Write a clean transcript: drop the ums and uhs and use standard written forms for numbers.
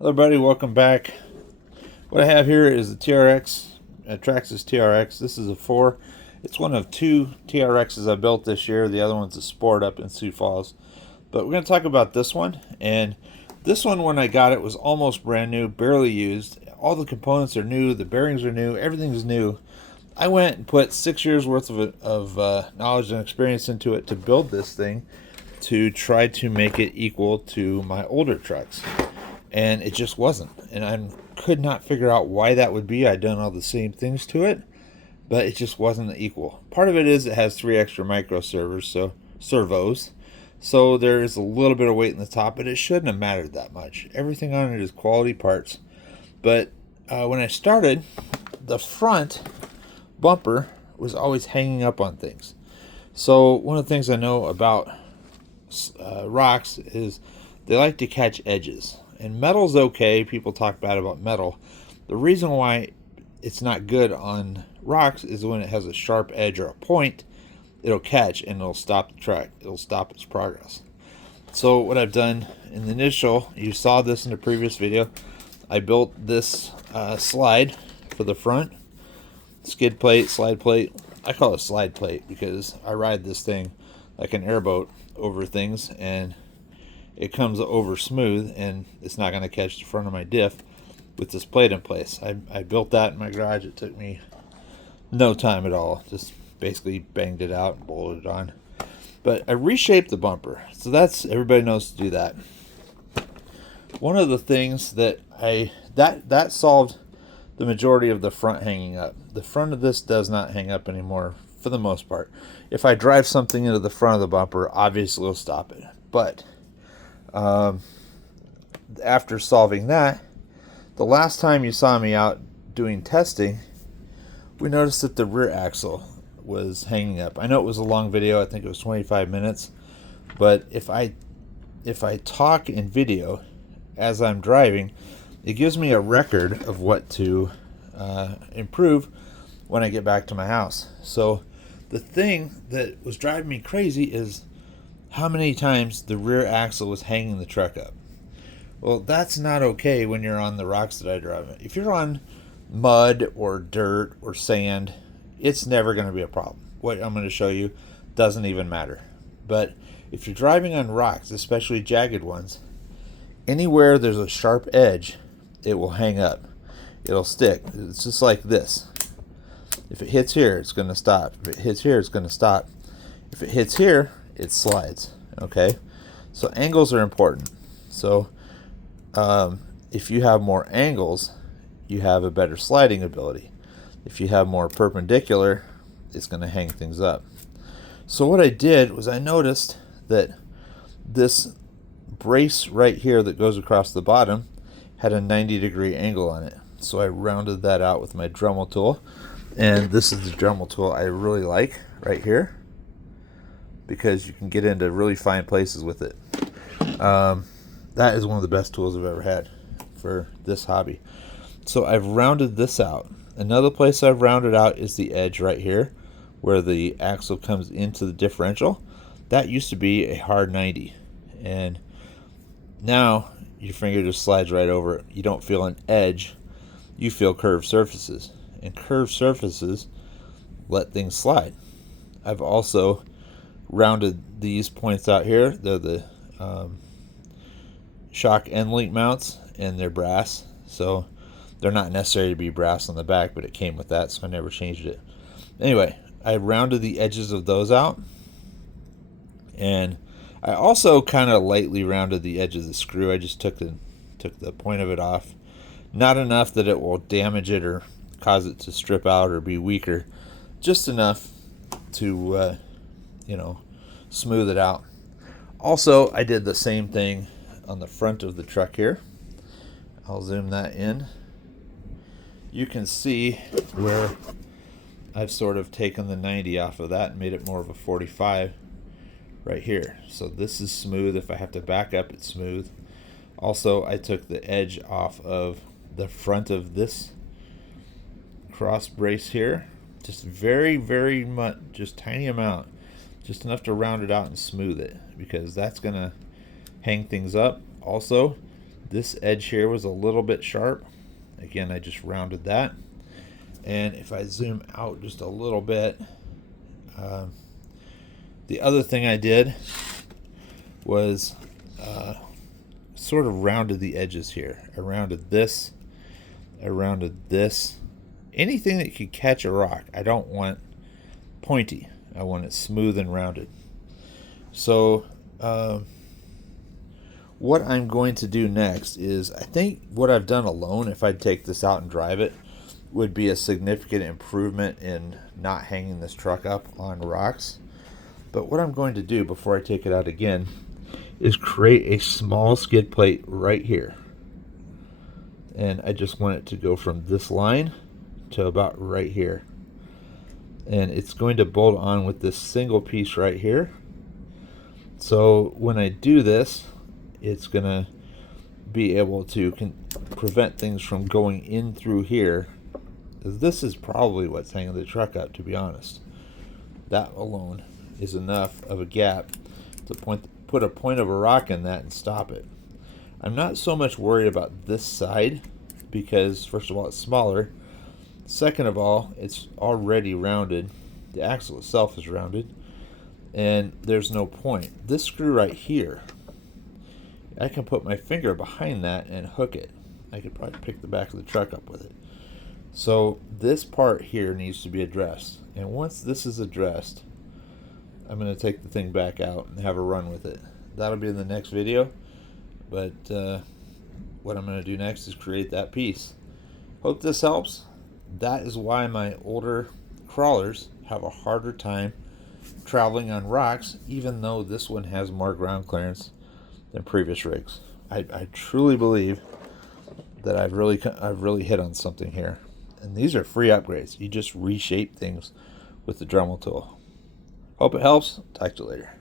Hello everybody, welcome back. What I have here is the TRX, Traxxas TRX. This is a 4. It's one of 2 TRXs I built this year. The other one's a Sport up in Sioux Falls. But we're going to talk about this one. And this one, when I got it, was almost brand new, barely used. All the components are new, the bearings are new, everything's new. I went and put 6 years worth of knowledge and experience into it to build this thing to try to make it equal to my older trucks. And it just wasn't. And I could not figure out why that would be. I'd done all the same things to it, but it just wasn't equal. Part of it is it has 3 extra micro servos. So there's a little bit of weight in the top, but it shouldn't have mattered that much. Everything on it is quality parts. But when I started, the front bumper was always hanging up on things. So one of the things I know about rocks is they like to catch edges. And metal's okay. People talk bad about metal. The reason why it's not good on rocks is when it has a sharp edge or a point, it'll catch and it'll stop the track. It'll stop its progress. So what I've done in the initial, you saw this in the previous video, I built this slide for the front. Skid plate, slide plate. I call it slide plate because I ride this thing like an airboat over things, and it comes over smooth and it's not going to catch the front of my diff with this plate in place. I built that in my garage. It took me no time at all. Just basically banged it out and bolted it on. But I reshaped the bumper. So that's, everybody knows to do that. One of the things that that solved the majority of the front hanging up. The front of this does not hang up anymore for the most part. If I drive something into the front of the bumper, obviously it'll stop it. But after solving that, the last time you saw me out doing testing, we noticed that the rear axle was hanging up. I know it was a long video. I think it was 25 minutes. But if I talk in video as I'm driving, it gives me a record of what to improve when I get back to my house. So the thing that was driving me crazy is how many times the rear axle was hanging the truck up. Well, that's not okay when you're on the rocks that I drive. If you're on mud or dirt or sand, it's never going to be a problem. What I'm going to show you doesn't even matter. But if you're driving on rocks, especially jagged ones, anywhere there's a sharp edge, it will hang up. It'll stick. It's just like this. If it hits here, it's going to stop. If it hits here, it's going to stop. If it hits here, it slides. Okay, so angles are important. So if you have more angles, you have a better sliding ability. If you have more perpendicular, it's going to hang things up. So what I did was I noticed that this brace right here that goes across the bottom had a 90-degree angle on it. So I rounded that out with my Dremel tool, and this is the Dremel tool I really like right here, because you can get into really fine places with it. That is one of the best tools I've ever had for this hobby. So I've rounded this out. Another place I've rounded out is the edge right here where the axle comes into the differential. That used to be a hard 90, and now your finger just slides right over it. You don't feel an edge, you feel curved surfaces, and curved surfaces let things slide. I've also rounded these points out here. They're the shock end link mounts, and they're brass, so they're not necessary to be brass on the back, but it came with that, so I never changed it. Anyway, I rounded the edges of those out, and I also kind of lightly rounded the edge of the screw. I just took the point of it off, not enough that it will damage it or cause it to strip out or be weaker, just enough to smooth it out. Also, I did the same thing on the front of the truck here. I'll zoom that in. You can see where I've sort of taken the 90 off of that and made it more of a 45 right here. So this is smooth. If I have to back up, it's smooth. Also, I took the edge off of the front of this cross brace here. Just very, very much, just tiny amount. Just enough to round it out and smooth it, because that's going to hang things up. Also, This edge here was a little bit sharp. Again, I just rounded that. And if I zoom out just a little bit, the other thing I did was sort of rounded the edges here. I rounded this. I rounded this. Anything that could catch a rock. I don't want pointy. I want it smooth and rounded. So what I'm going to do next is, I think what I've done alone, if I'd take this out and drive it, would be a significant improvement in not hanging this truck up on rocks. But what I'm going to do before I take it out again is create a small skid plate right here. And I just want it to go from this line to about right here. And it's going to bolt on with this single piece right here. So when I do this, it's going to be able to prevent things from going in through here. This is probably what's hanging the truck up, to be honest. That alone is enough of a gap to put a point of a rock in that and stop it. I'm not so much worried about this side because, first of all, it's smaller. Second of all, it's already rounded. The axle itself is rounded, and there's no point. This screw right here, I can put my finger behind that and hook it. I could probably pick the back of the truck up with it. So this part here needs to be addressed, and once this is addressed, I'm going to take the thing back out and have a run with it. That'll be in the next video, but what I'm going to do next is create that piece. Hope this helps. That is why my older crawlers have a harder time traveling on rocks, even though this one has more ground clearance than previous rigs. I truly believe that I've really hit on something here. And these are free upgrades. You just reshape things with the Dremel tool. Hope it helps. Talk to you later.